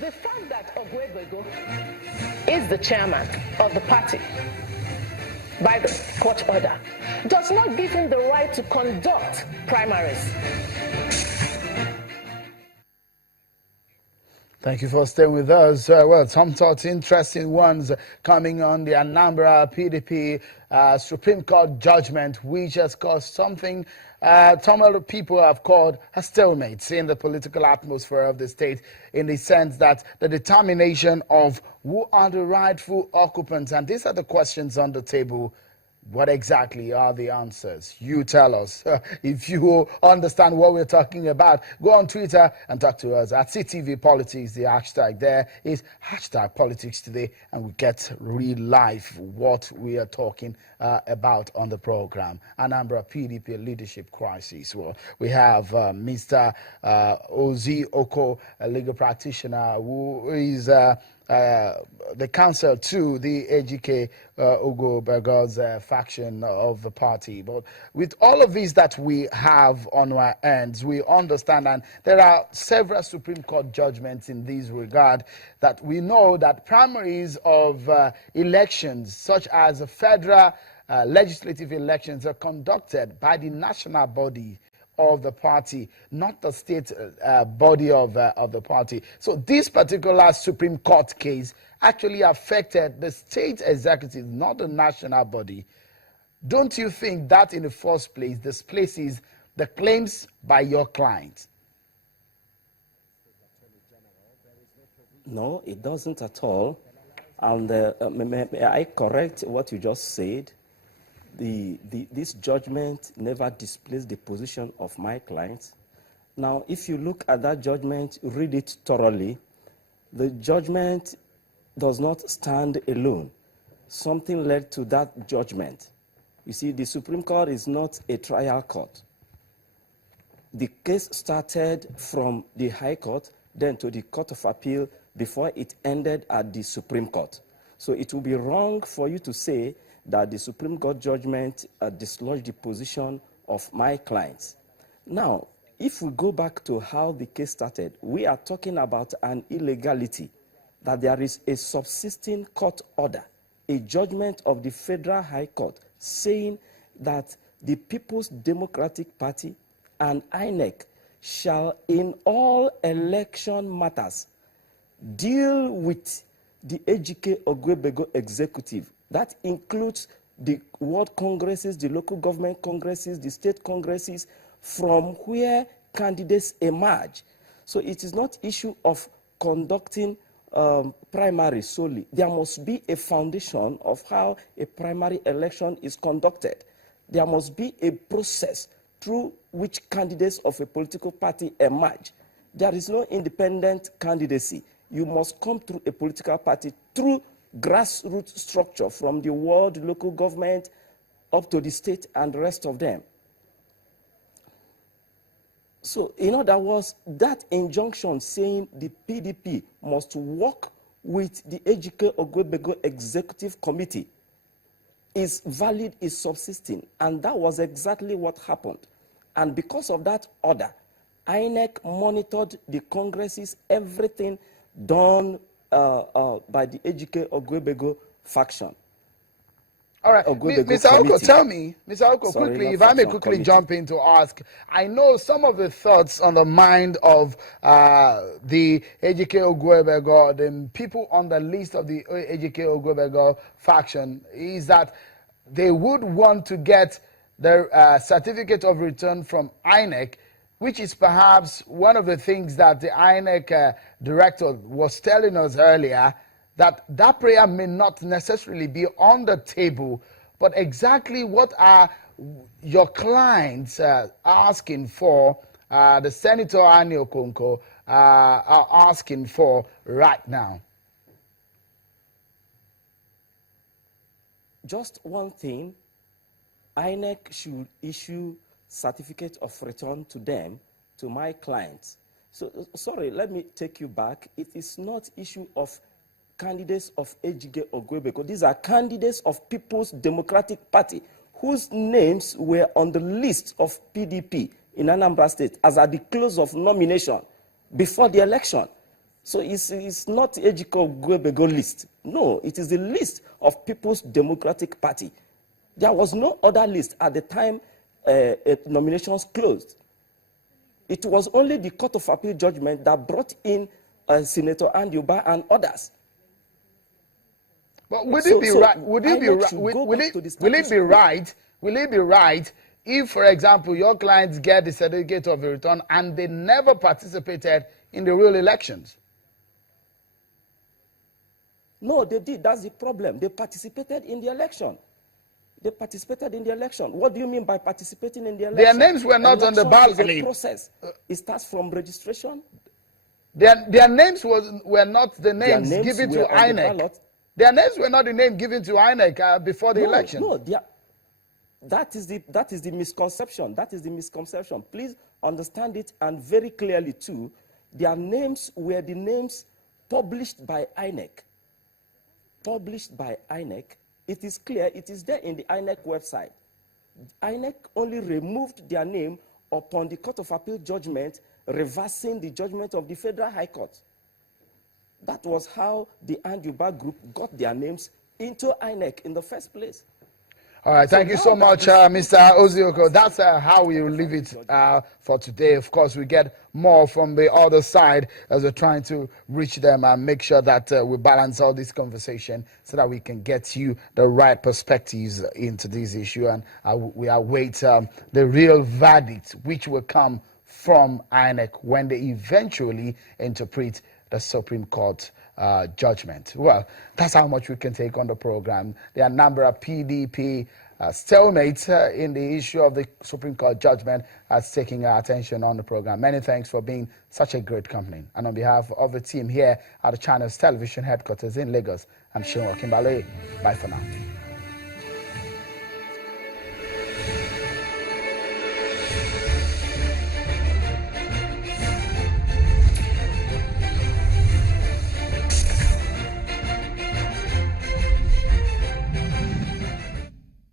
The fact that Ogwebego is the chairman of the party by the court order does not give him the right to conduct primaries. Thank you for staying with us. Well, some thoughts, interesting ones coming on the Anambra PDP Supreme Court judgment, which has caused something some other people have called a stalemate in the political atmosphere of the state, in the sense that the determination of who are the rightful occupants, and these are the questions on the table. What exactly are the answers? You tell us. If you understand what we're talking about, go on Twitter and talk to us at CTV Politics. The hashtag there is hashtag Politics Today, and we get real life what we are talking about on the program. Anambra PDP leadership crisis. Well, we have Mr. Ozi Oko, a legal practitioner who is the counsel to the AGK Ogwebego faction of the party. But with all of these that we have on our ends, we understand, and there are several Supreme Court judgments in this regard, that we know that primaries of elections, such as federal legislative elections, are conducted by the national body of the party, not the state body of the party. So this particular Supreme Court case actually affected the state executive, not the national body. Don't you think that in the first place displaces the claims by your client? No, it doesn't at all. And may I correct what you just said? This judgment never displays the position of my clients. Now, if you look at that judgment, read it thoroughly, the judgment does not stand alone. Something led to that judgment. You see, the Supreme Court is not a trial court. The case started from the High Court, then to the Court of Appeal, before it ended at the Supreme Court. So it would be wrong for you to say that the Supreme Court judgment dislodged the position of my clients. Now, if we go back to how the case started, we are talking about an illegality, that there is a subsisting court order, a judgment of the Federal High Court, saying that the People's Democratic Party and INEC shall in all election matters deal with the AGK Ogwebego executive. That includes the world congresses, the local government congresses, the state congresses, from where candidates emerge. So it is not issue of conducting primary solely. There must be a foundation of how a primary election is conducted. There must be a process through which candidates of a political party emerge. There is no independent candidacy. You must come through a political party through grassroots structure, from the world, local government, up to the state and the rest of them. So, in other words, that injunction saying the PDP must work with the AGK Ogwebego Executive Committee is valid, is subsisting, and that was exactly what happened. And because of that order, INEC monitored the congresses, everything done by the AGK Ogwebego faction. All right, Mr. Oko, tell me, Mr. Oko, quickly, if I may quickly jump in to ask, I know some of the thoughts on the mind of the AGK Ogwebego, the people on the list of the AGK Ogwebego faction, is that they would want to get the certificate of return from INEC, which is perhaps one of the things that the INEC director was telling us earlier, that prayer may not necessarily be on the table, but exactly what are your clients asking for, the Senator Ani Okonkwo are asking for right now? Just one thing, INEC should issue certificate of return to them, to my clients. So, sorry, let me take you back. It is not issue of candidates of AGK Ogwebego. These are candidates of People's Democratic Party whose names were on the list of PDP in Anambra State as at the close of nomination before the election. So it's not Ejiko Gwebego list. No, it is the list of People's Democratic Party. There was no other list at the time nominations closed. It was only the Court of Appeal judgment that brought in Senator Andyuba and others. But would it be right? Would it be right? Will it be right if, for example, your clients get the certificate of return and they never participated in the real elections? No, they did. That's the problem. They participated in the election. They participated in the election. What do you mean by participating in the election? Their names were not on the ballot. Is a process. It starts from registration. Their names were not the names given to INEC. Their names were not the name given to INEC before the election. No, that is the misconception. That is the misconception. Please understand it, and very clearly too. Their names were the names published by INEC. Published by INEC. It is clear. It is there in the INEC website. INEC only removed their name upon the Court of Appeal judgment, reversing the judgment of the Federal High Court. That was how the Andyuba group got their names into INEC in the first place. All right, thank you so much, Mr. Ozioko. That's how we will leave it for today. Of course, we get more from the other side as we're trying to reach them and make sure that we balance all this conversation so that we can get you the right perspectives into this issue. And we await the real verdict, which will come from INEC when they eventually interpret the Supreme Court judgment. Well, that's how much we can take on the program. The Anambra PDP stalemate in the issue of the Supreme Court judgment has taken our attention on the program. Many thanks for being such a great company. And on behalf of the team here at the channel's television headquarters in Lagos, I'm Sean Kimbale. Bye for now.